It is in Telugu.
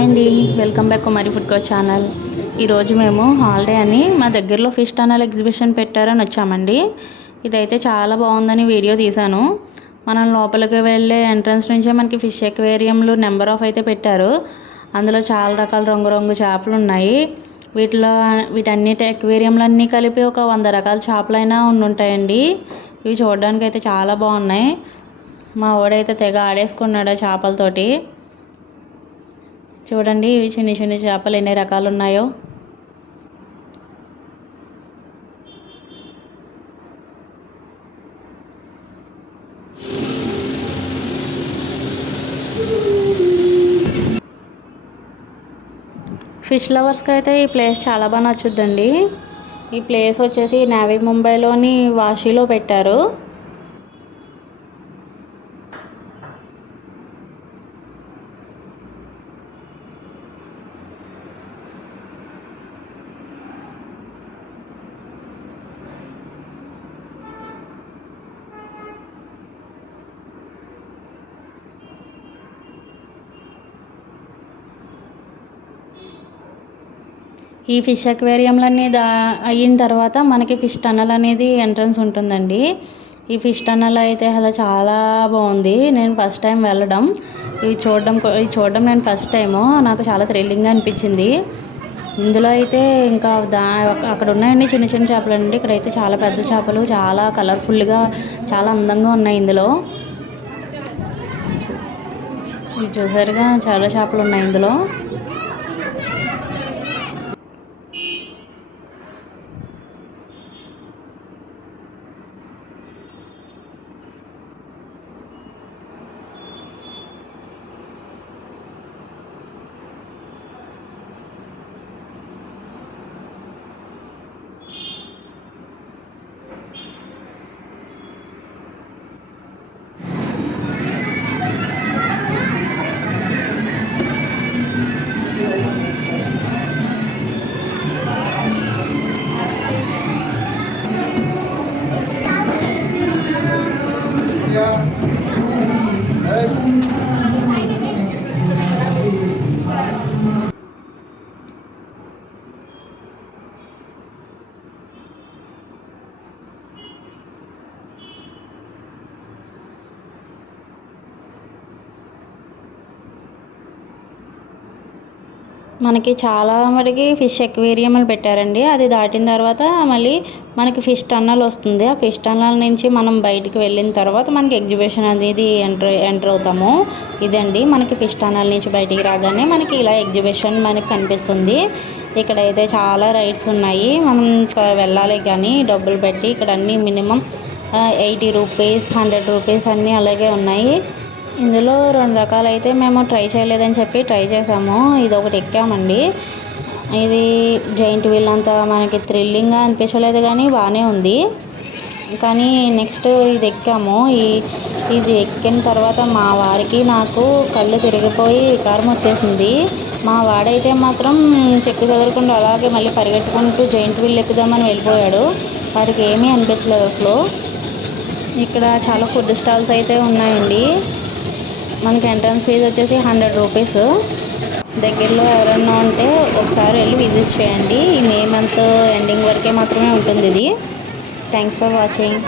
హాయ్ అండి, వెల్కమ్ బ్యాక్ కుమారి ఫుడ్ కోర్ట్ ఛానల్. ఈరోజు మేము హాలిడే అని మా దగ్గరలో ఫిష్ టనల్ ఎగ్జిబిషన్ పెట్టారని వచ్చామండి. ఇదైతే చాలా బాగుందని వీడియో తీశాను. మనం లోపలికి వెళ్ళే ఎంట్రన్స్ నుంచే మనకి ఫిష్ ఎక్వేరియంలు నెంబర్ ఆఫ్ అయితే పెట్టారు. అందులో చాలా రకాల రంగురంగు చేపలు ఉన్నాయి. వీటన్నిటి ఎక్వేరియంలన్నీ కలిపి ఒక 100 రకాల చేపలైనా ఉంటాయండి. ఇవి చూడడానికి అయితే చాలా బాగున్నాయి. మా వాడైతే తెగ ఆడేసుకున్నాడు ఆ చేపలతోటి. చూడండి ఇవి చిన్న చిన్న చేపలు ఎన్ని రకాలు ఉన్నాయో. ఫిష్ లవర్స్కి అయితే ఈ ప్లేస్ చాలా బాగా నచ్చుద్దండి. ఈ ప్లేస్ వచ్చేసి నావీ ముంబైలోని వాషీలో పెట్టారు. ఈ ఫిష్ అక్వేరియంలన్నీ అయిన తర్వాత మనకి ఫిష్ టనల్ అనేది ఎంట్రన్స్ ఉంటుందండి. ఈ ఫిష్ టనల్ అయితే అలా చాలా బాగుంది. నేను ఫస్ట్ టైం వెళ్ళడం, ఇవి చూడడం నేను ఫస్ట్ టైము. నాకు చాలా థ్రిల్లింగ్గా అనిపించింది. ఇందులో అయితే ఇంకా అక్కడ ఉన్నాయండి చిన్న చిన్న చేపలు అండి. ఇక్కడైతే చాలా పెద్ద చేపలు, చాలా కలర్ఫుల్గా, చాలా అందంగా ఉన్నాయి. ఇందులో చూసారుగా చాలా చేపలు ఉన్నాయి ఇందులో. మనకి చాలా మటుకి ఫిష్ ఎక్వేరియంలు పెట్టారండి. అది దాటిన తర్వాత మళ్ళీ మనకి ఫిష్ టన్నల్ వస్తుంది. ఆ ఫిష్ టన్నల్ నుంచి మనం బయటికి వెళ్ళిన తర్వాత మనకి ఎగ్జిబిషన్ అనేది ఎంటర్ అవుతాము. ఇదండి మనకి ఫిష్ టన్నల్ నుంచి బయటికి రాగానే మనకి ఇలా ఎగ్జిబిషన్ మనకి కనిపిస్తుంది. ఇక్కడైతే చాలా రైడ్స్ ఉన్నాయి. మనం వెళ్ళాలి కానీ డబ్బులు పెట్టి. ఇక్కడ అన్నీ మినిమం 80 రూపీస్, 100 రూపీస్ అన్నీ అలాగే ఉన్నాయి. ఇందులో 2 రకాలు అయితే మేము ట్రై చేయలేదని చెప్పి ట్రై చేసాము. ఇది ఒకటి ఎక్కామండి. ఇది జైంట్ వీల్ అంతా మనకి థ్రిల్లింగ్గా అనిపించలేదు కానీ బాగానే ఉంది. కానీ నెక్స్ట్ ఇది ఎక్కాము. ఇది ఎక్కిన తర్వాత మా వారికి నాకు కళ్ళు తిరిగిపోయి వికారం వచ్చేసింది. మా వాడైతే మాత్రం చెక్కు చెదరకుండా అలాగే మళ్ళీ పరిగెట్టుకుంటూ జైంట్ వీల్ ఎక్కుదామని వెళ్ళిపోయాడు. వాడికి ఏమీ అనిపించలేదు అసలు. ఇక్కడ చాలా ఫుడ్ స్టాల్స్ అయితే ఉన్నాయండి. మనకి ఎంట్రన్స్ ఫీజు వచ్చేసి 100 రూపీస్. దగ్గరలో ఎవరన్నా ఉంటే ఒకసారి వెళ్ళి విజిట్ చేయండి. ఈ మే మంత్ ఎండింగ్ వరకే మాత్రమే ఉంటుంది ఇది. Thanks for watching.